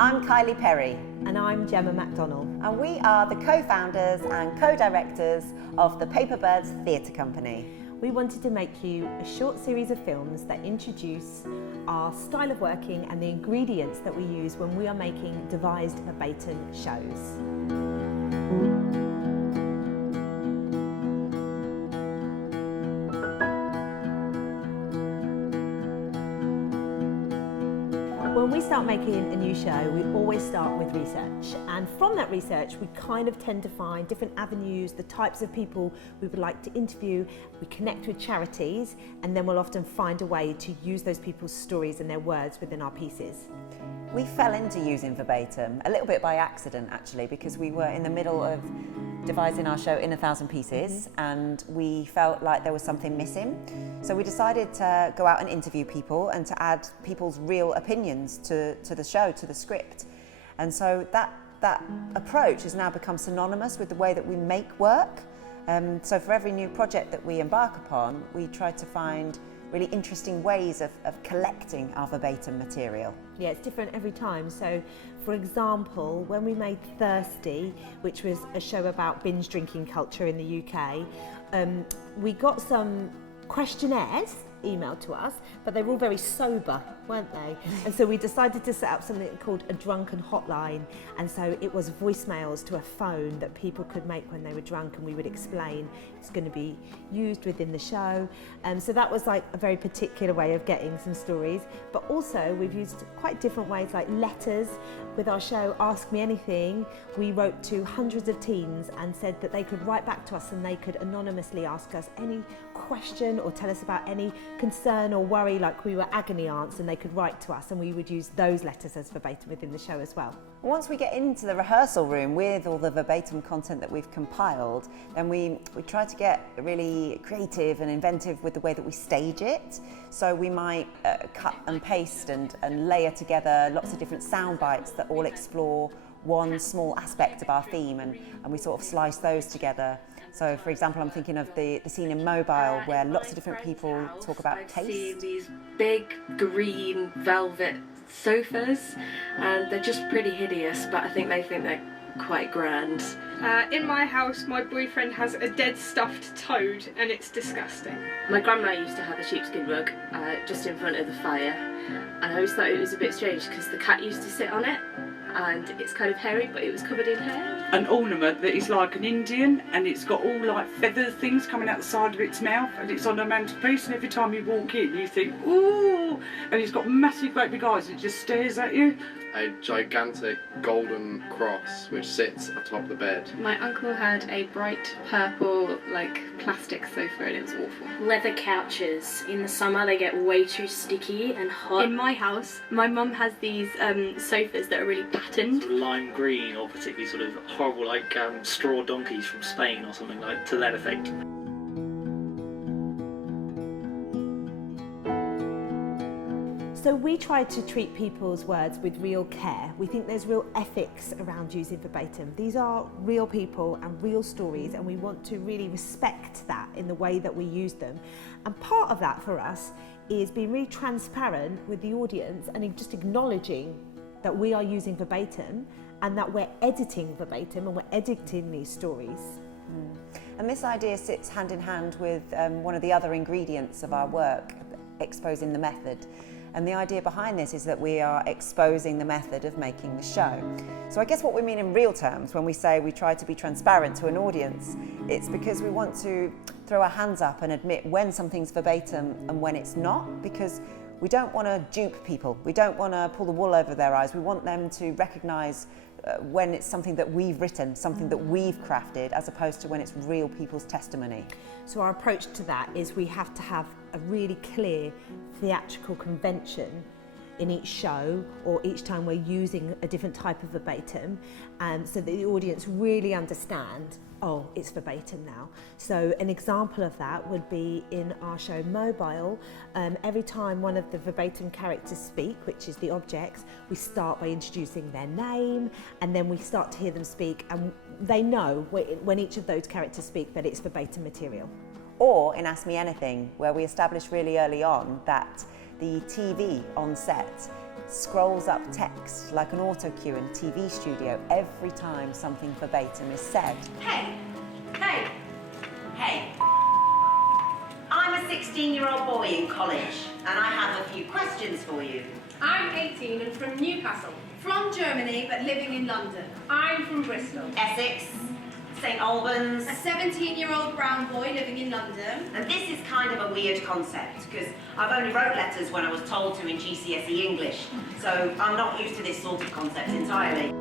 I'm Kylie Perry. And I'm Gemma MacDonald. And we are the co-founders and co-directors of the Paperbirds Theatre Company. We wanted to make you a short series of films that introduce our style of working and the ingredients that we use when we are making devised verbatim shows. When we start making a new show, we always start with research, and from that research we kind of tend to find different avenues, the types of people we would like to interview. We connect with charities, and then we'll often find a way to use those people's stories and their words within our pieces. We fell into using verbatim a little bit by accident, actually, because we were in the middle of devising our show in 1,000 pieces, and we felt like there was something missing. So we decided to go out and interview people and to add people's real opinions to the show, to the script. And so that approach has now become synonymous with the way that we make work. So for every new project that we embark upon, we try to find really interesting ways of collecting our verbatim material. Yeah, it's different every time. So, for example, when we made Thirsty, which was a show about binge drinking culture in the UK, we got some questionnaires emailed to us, but they were all very sober, weren't they? And so we decided to set up something called a drunken hotline, and so it was voicemails to a phone that people could make when they were drunk, and we would explain it's going to be used within the show. So that was like a very particular way of getting some stories, but also we've used quite different ways, like letters. With our show Ask Me Anything, we wrote to hundreds of teens and said that they could write back to us and they could anonymously ask us any question or tell us about any concern or worry, like we were agony aunts, and they could write to us, and we would use those letters as verbatim within the show as well. Once we get into the rehearsal room with all the verbatim content that we've compiled, then we try to get really creative and inventive with the way that we stage it. So we might cut and paste and layer together lots of different sound bites that all explore one small aspect of our theme, and we sort of slice those together. So, for example, I'm thinking of the scene in Mobile where lots of different people talk about taste. I've seen these big green velvet sofas, and they're just pretty hideous, but I think they're quite grand. In my house, my boyfriend has a dead stuffed toad, and it's disgusting. My grandma used to have a sheepskin rug just in front of the fire, and I always thought it was a bit strange because the cat used to sit on it, and it's kind of hairy, but it was covered in hair. An ornament that is like an Indian, and it's got all like feather things coming out the side of its mouth, and it's on a mantelpiece, and every time you walk in you think, ooh, and it's got massive great big eyes, it just stares at you. A gigantic golden cross which sits atop the bed. My uncle had a bright purple, plastic sofa, and it was awful. Leather couches. In the summer they get way too sticky and hot. In my house, my mum has these sofas that are really patterned. Sort of lime green, or particularly sort of horrible, straw donkeys from Spain or something like to that effect. So we try to treat people's words with real care. We think there's real ethics around using verbatim. These are real people and real stories, and we want to really respect that in the way that we use them. And part of that for us is being really transparent with the audience and just acknowledging that we are using verbatim and that we're editing verbatim and we're editing these stories. And this idea sits hand in hand with one of the other ingredients of our work, exposing the method. And the idea behind this is that we are exposing the method of making the show. So I guess what we mean in real terms when we say we try to be transparent to an audience, it's because we want to throw our hands up and admit when something's verbatim and when it's not, because we don't want to dupe people. We don't want to pull the wool over their eyes. We want them to recognise when it's something that we've written, something that we've crafted, as opposed to when it's real people's testimony. So our approach to that is we have to have a really clear theatrical convention in each show, or each time we're using a different type of verbatim, so that the audience really understand, oh, it's verbatim now. So an example of that would be in our show Mobile. Every time one of the verbatim characters speak, which is the objects, we start by introducing their name, and then we start to hear them speak, and they know when each of those characters speak that it's verbatim material. Or in Ask Me Anything, where we establish really early on that the TV on set scrolls up text like an auto cue in a TV studio every time something verbatim is said. Hey, hey, hey. I'm a 16-year-old boy in college, and I have a few questions for you. I'm 18 and from Newcastle. From Germany, but living in London. I'm from Bristol. Essex, St Albans. A 17-year-old brown boy living in London. And this is kind of a weird concept, because I've only wrote letters when I was told to in GCSE English, so I'm not used to this sort of concept entirely.